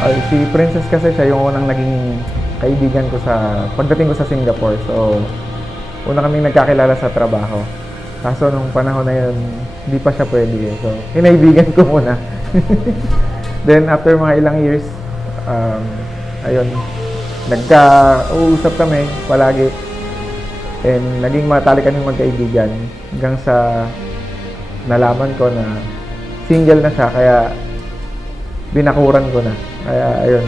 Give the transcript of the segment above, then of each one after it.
Ay, si Princess kasi siya yung unang naging kaibigan ko sa pagdating ko sa Singapore. So, una kaming nagkakilala sa trabaho. Kaso nung panahon na yun, hindi pa siya pwede eh. So, kinaibigan ko muna. Then, after mga ilang years, um, ayun, nagka-uusap kami palagi. And naging matalik kaming magkaibigan hanggang sa nalaman ko na single na siya, kaya binakuran ko na. Kaya, ayun.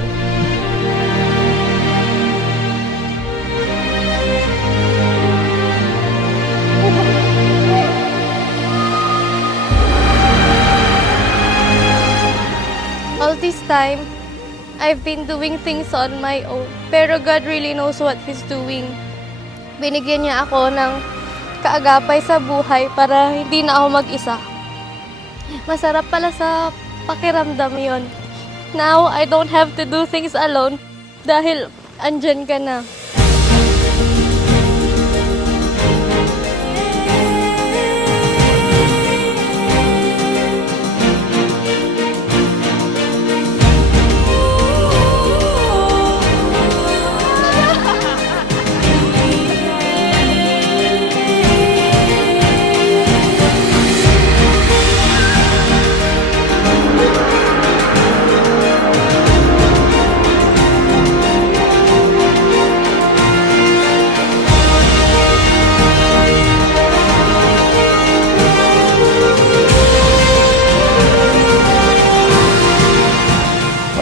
All this time, I've been doing things on my own. Pero God really knows what He's doing. Binigyan niya ako ng kaagapay sa buhay para hindi na ako mag-isa. Masarap pala sa pakiramdam yon. Now, I don't have to do things alone dahil andyan ka na.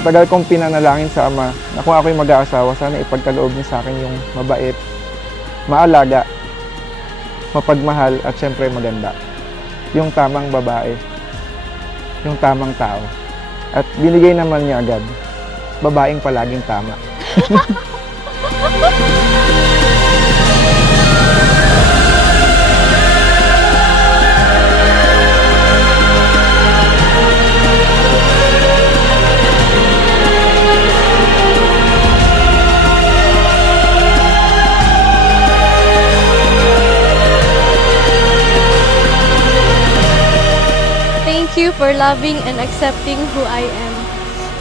Matagal kong pinanalangin sa Ama na kung ako'y mag-aasawa, sana ipagkaloob niya sa akin yung mabait, maalaga, mapagmahal at syempre maganda. Yung tamang babae, yung tamang tao. At binigay naman niya agad, babaeng palaging tama. Thank you for loving and accepting who I am.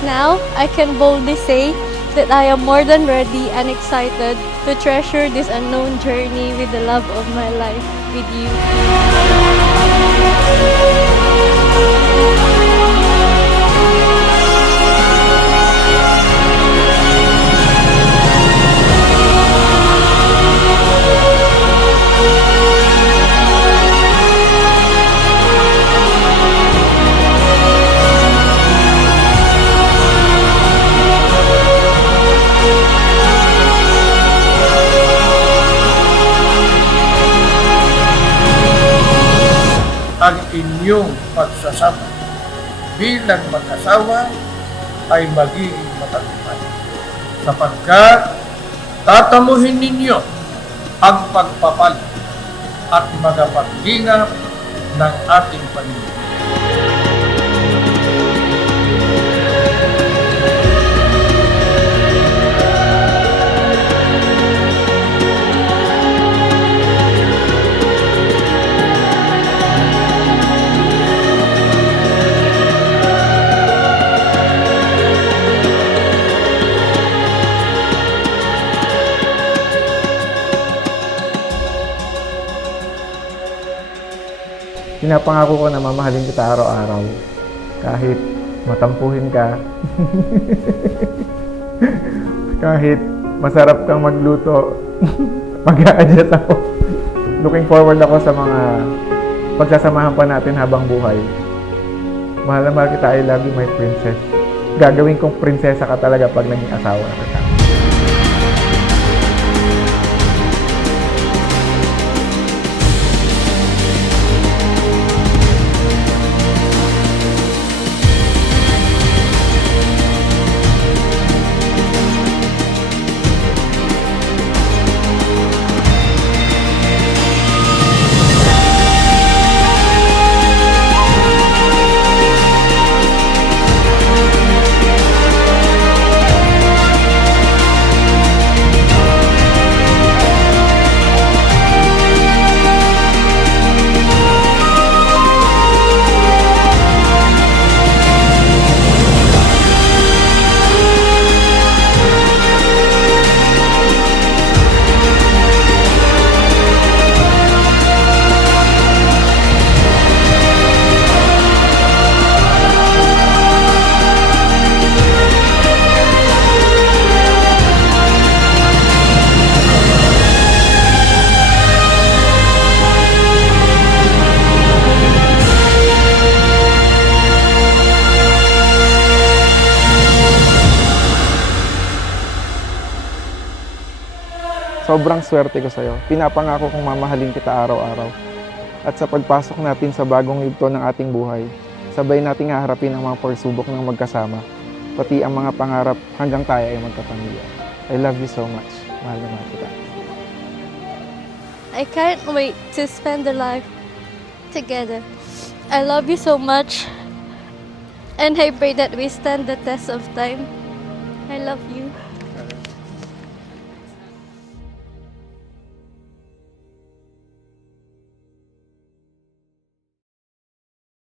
Now, I can boldly say that I am more than ready and excited to treasure this unknown journey with the love of my life with you. Ang inyong pagsasama bilang mag-asawa ay magiging matagumpay, sapagkat tatamuhin ninyo ang pagpapal at magapaglingap ng ating Panginoon. Pinapangako ko na mamahalin kita araw-araw. Kahit matampuhin ka. Kahit masarap kang magluto. Mag-a-adjust ako. Looking forward ako sa mga pagsasamahan pa natin habang buhay. Mahal na mahal kita. I love you, my princess. Gagawin kong prinsesa ka talaga pag naging asawa na kita. sobrang swerte ko sa'yo. Pinapangako kong mamahalin kita araw-araw. At sa pagpasok natin sa bagong yugto ng ating buhay, sabay nating haharapin ang mga pagsubok ng magkasama, pati ang mga pangarap hanggang tayo ay magkapamilya. I love you so much. Mahal na mahal kita. I can't wait to spend the life together. I love you so much. And I pray that we stand the test of time. I love you.